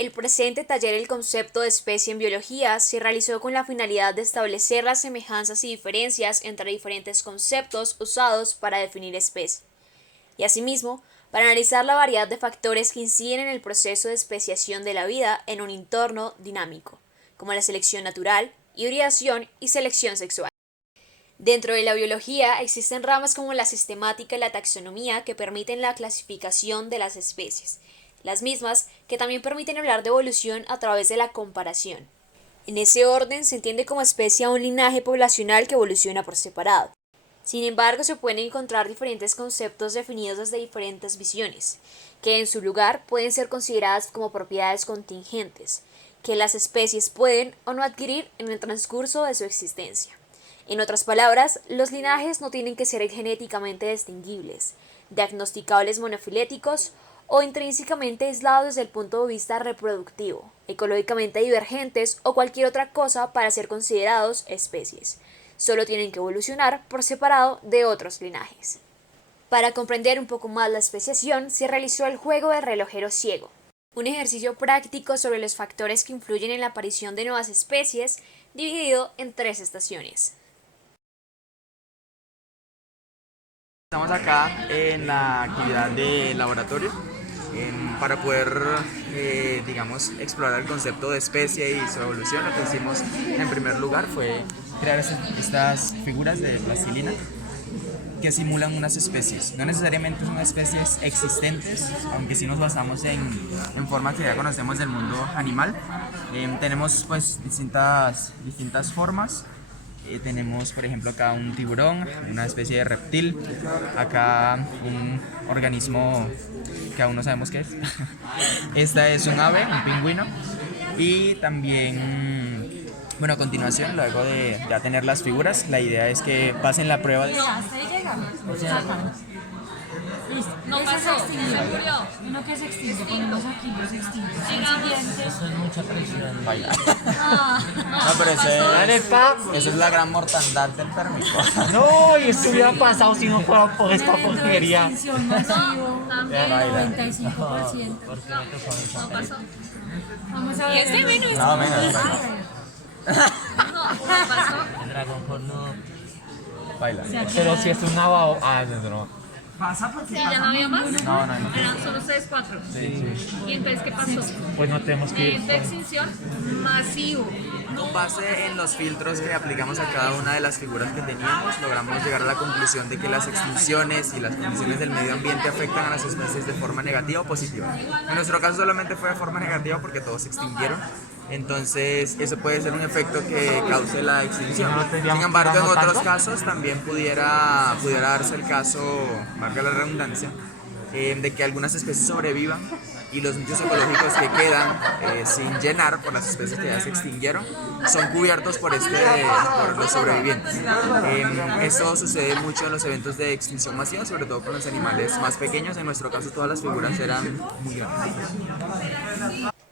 El presente taller El concepto de especie en biología se realizó con la finalidad de establecer las semejanzas y diferencias entre diferentes conceptos usados para definir especie, y asimismo, para analizar la variedad de factores que inciden en el proceso de especiación de la vida en un entorno dinámico, como la selección natural, hibridación y selección sexual. Dentro de la biología existen ramas como la sistemática y la taxonomía que permiten la clasificación de las especies, las mismas que también permiten hablar de evolución a través de la comparación. En ese orden se entiende como especie a un linaje poblacional que evoluciona por separado. Sin embargo, se pueden encontrar diferentes conceptos definidos desde diferentes visiones, que en su lugar pueden ser consideradas como propiedades contingentes, que las especies pueden o no adquirir en el transcurso de su existencia. En otras palabras, los linajes no tienen que ser genéticamente distinguibles, diagnosticables monofiléticos o intrínsecamente aislados desde el punto de vista reproductivo, ecológicamente divergentes o cualquier otra cosa para ser considerados especies. Solo tienen que evolucionar por separado de otros linajes. Para comprender un poco más la especiación, se realizó el juego del relojero ciego, un ejercicio práctico sobre los factores que influyen en la aparición de nuevas especies, dividido en 3 estaciones. Estamos acá en la actividad de laboratorio para poder, digamos, explorar el concepto de especie y su evolución. Lo que hicimos en primer lugar fue crear estas figuras de plastilina que simulan unas especies. No necesariamente son especies existentes, aunque sí nos basamos en formas que ya conocemos del mundo animal. Tenemos pues distintas formas. Tenemos por ejemplo acá un tiburón, una especie de reptil, acá un organismo que aún no sabemos qué es. Esta es un ave, un pingüino, y también, bueno, a continuación, luego de ya tener las figuras, la idea es que pasen la prueba de... Listo. No pasó, se murió. Uno que se extingue, ponemos aquí los extintos. Eso es mucha presión. Bailar. No, pero esa es la gran mortandad del permiso. No, y esto hubiera pasado si no fuera por esta porquería. Extinción masivo, También. 95%. No pasó. Vamos a ver. ¿Y este menos? No, menos. No pasó. El dragón corno. Baila. Pero si es una no. Sí, ya no había más. No, no. Eran solo ustedes 4. Sí. ¿Y entonces qué pasó? Pues no tenemos que ir. Evento de extinción masivo. Con base en los filtros que aplicamos a cada una de las figuras que teníamos, logramos llegar a la conclusión de que las extinciones y las condiciones del medio ambiente afectan a las especies de forma negativa o positiva. En nuestro caso solamente fue de forma negativa porque todos se extinguieron. Entonces eso puede ser un efecto que cause la extinción. Sin embargo, en otros casos también pudiera darse el caso, marca la redundancia, de que algunas especies sobrevivan y los nichos ecológicos que quedan sin llenar por las especies que ya se extinguieron son cubiertos por los sobrevivientes. Esto sucede mucho en los eventos de extinción masiva, sobre todo con los animales más pequeños. En nuestro caso todas las figuras eran muy grandes.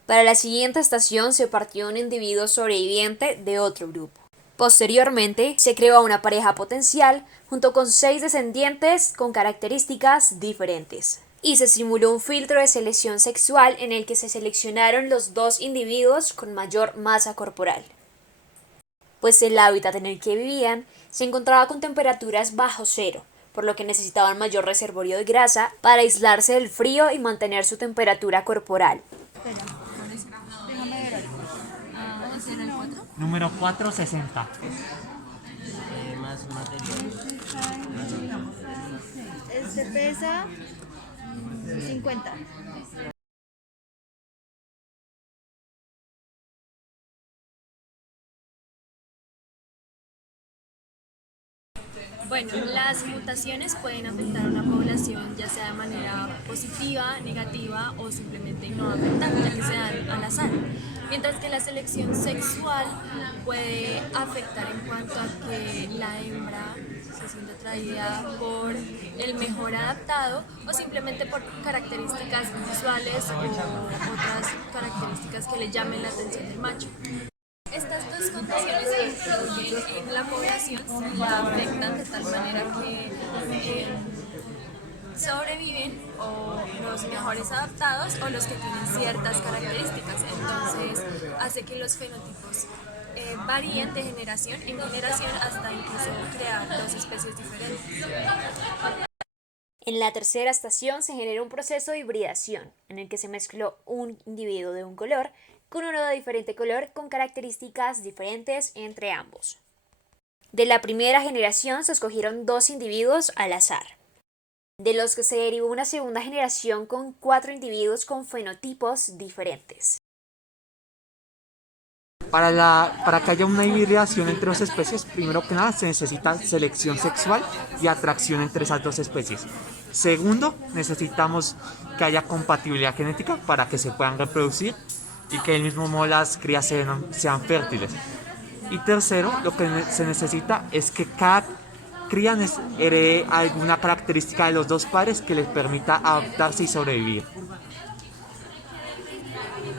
Para la siguiente estación se partió un individuo sobreviviente de otro grupo. Posteriormente, se creó una pareja potencial junto con 6 descendientes con características diferentes. Y se simuló un filtro de selección sexual en el que se seleccionaron los 2 individuos con mayor masa corporal. Pues el hábitat en el que vivían se encontraba con temperaturas bajo cero, por lo que necesitaban mayor reservorio de grasa para aislarse del frío y mantener su temperatura corporal. Déjame ver algo. ¿Ese era el 4? Número 460. Más material. Este pesa 50. Bueno, las mutaciones pueden afectar a una población ya sea de manera positiva, negativa o simplemente no afectar, ya que se dan al azar. Mientras que la selección sexual puede afectar en cuanto a que la hembra se siente atraída por el mejor adaptado o simplemente por características visuales o otras características que le llamen la atención del macho. Estas dos condiciones que influyen en la población la afectan de tal manera que sobreviven o los mejores adaptados o los que tienen ciertas características. Entonces hace que los fenotipos varíen de generación en generación hasta incluso crear dos especies diferentes. En la tercera estación se genera un proceso de hibridación, en el que se mezcló un individuo de un color con uno de diferente color con características diferentes entre ambos. De la primera generación se escogieron 2 individuos al azar, de los que se derivó una segunda generación con 4 individuos con fenotipos diferentes. Para que haya una hibridación entre dos especies, primero que nada se necesita selección sexual y atracción entre esas dos especies. Segundo, necesitamos que haya compatibilidad genética para que se puedan reproducir y que del mismo modo las crías sean fértiles. Y tercero, lo que se necesita es que cada cría herede alguna característica de los dos padres que les permita adaptarse y sobrevivir.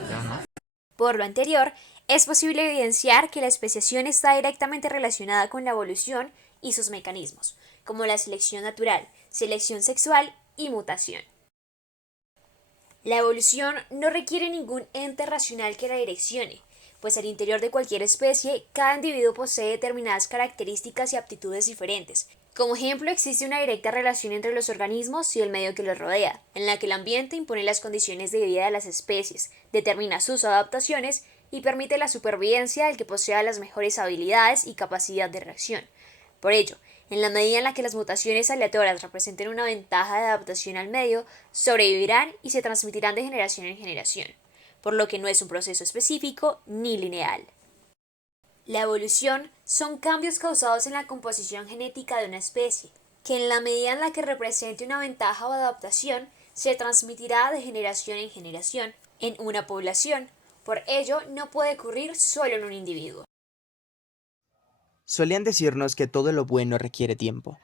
¿Ya, no? Por lo anterior, es posible evidenciar que la especiación está directamente relacionada con la evolución y sus mecanismos, como la selección natural, selección sexual y mutación. La evolución no requiere ningún ente racional que la direccione, pues al interior de cualquier especie, cada individuo posee determinadas características y aptitudes diferentes. Como ejemplo, existe una directa relación entre los organismos y el medio que los rodea, en la que el ambiente impone las condiciones de vida de las especies, determina sus adaptaciones y permite la supervivencia del que posea las mejores habilidades y capacidad de reacción. Por ello, en la medida en la que las mutaciones aleatorias representen una ventaja de adaptación al medio, sobrevivirán y se transmitirán de generación en generación, por lo que no es un proceso específico ni lineal. La evolución son cambios causados en la composición genética de una especie, que en la medida en la que represente una ventaja o adaptación, se transmitirá de generación en generación en una población. Por ello, no puede ocurrir solo en un individuo. Solían decirnos que todo lo bueno requiere tiempo.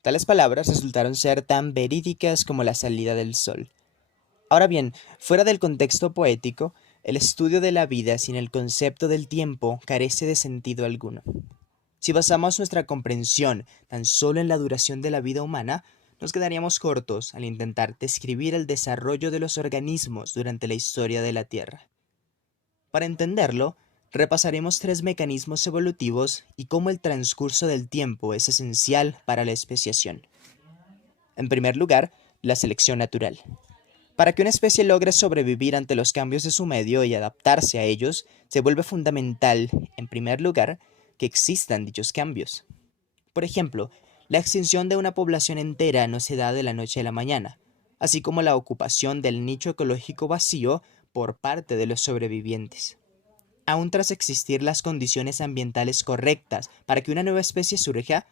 Tales palabras resultaron ser tan verídicas como la salida del sol. Ahora bien, fuera del contexto poético, el estudio de la vida sin el concepto del tiempo carece de sentido alguno. Si basamos nuestra comprensión tan solo en la duración de la vida humana, nos quedaríamos cortos al intentar describir el desarrollo de los organismos durante la historia de la Tierra. Para entenderlo, repasaremos 3 mecanismos evolutivos y cómo el transcurso del tiempo es esencial para la especiación. En primer lugar, la selección natural. Para que una especie logre sobrevivir ante los cambios de su medio y adaptarse a ellos, se vuelve fundamental, en primer lugar, que existan dichos cambios. Por ejemplo, la extinción de una población entera no se da de la noche a la mañana, así como la ocupación del nicho ecológico vacío por parte de los sobrevivientes. Aún tras existir las condiciones ambientales correctas para que una nueva especie surja,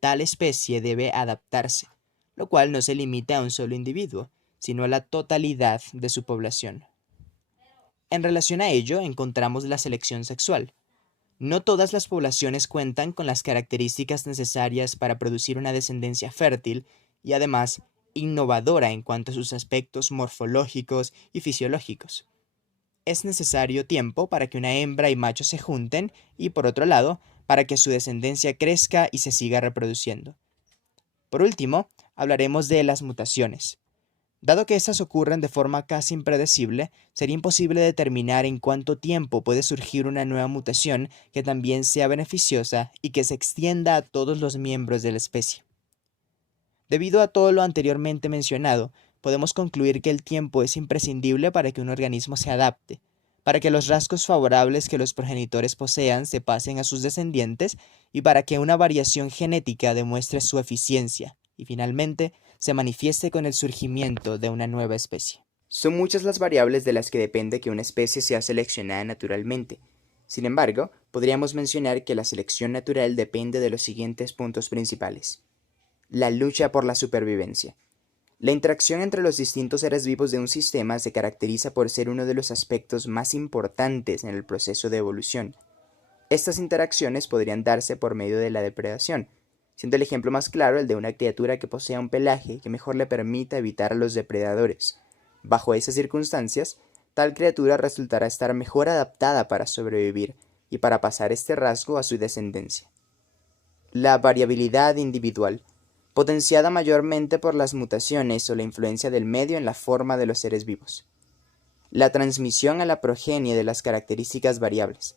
tal especie debe adaptarse, lo cual no se limita a un solo individuo, sino a la totalidad de su población. En relación a ello, encontramos la selección sexual. No todas las poblaciones cuentan con las características necesarias para producir una descendencia fértil y además innovadora en cuanto a sus aspectos morfológicos y fisiológicos. Es necesario tiempo para que una hembra y macho se junten y, por otro lado, para que su descendencia crezca y se siga reproduciendo. Por último, hablaremos de las mutaciones. Dado que estas ocurren de forma casi impredecible, sería imposible determinar en cuánto tiempo puede surgir una nueva mutación que también sea beneficiosa y que se extienda a todos los miembros de la especie. Debido a todo lo anteriormente mencionado, podemos concluir que el tiempo es imprescindible para que un organismo se adapte, para que los rasgos favorables que los progenitores posean se pasen a sus descendientes y para que una variación genética demuestre su eficiencia y finalmente se manifieste con el surgimiento de una nueva especie. Son muchas las variables de las que depende que una especie sea seleccionada naturalmente. Sin embargo, podríamos mencionar que la selección natural depende de los siguientes puntos principales. La lucha por la supervivencia. La interacción entre los distintos seres vivos de un sistema se caracteriza por ser uno de los aspectos más importantes en el proceso de evolución. Estas interacciones podrían darse por medio de la depredación, siendo el ejemplo más claro el de una criatura que posea un pelaje que mejor le permita evitar a los depredadores. Bajo esas circunstancias, tal criatura resultará estar mejor adaptada para sobrevivir y para pasar este rasgo a su descendencia. La variabilidad individual. potenciada mayormente por las mutaciones o la influencia del medio en la forma de los seres vivos. La transmisión a la progenie de las características variables.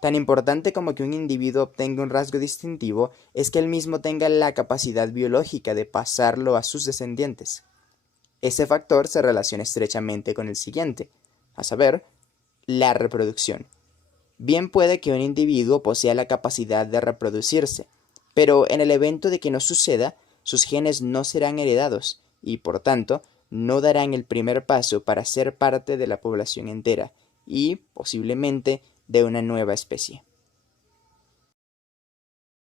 Tan importante como que un individuo obtenga un rasgo distintivo es que él mismo tenga la capacidad biológica de pasarlo a sus descendientes. Ese factor se relaciona estrechamente con el siguiente, a saber, la reproducción. Bien puede que un individuo posea la capacidad de reproducirse, pero en el evento de que no suceda, sus genes no serán heredados y, por tanto, no darán el primer paso para ser parte de la población entera y, posiblemente, de una nueva especie.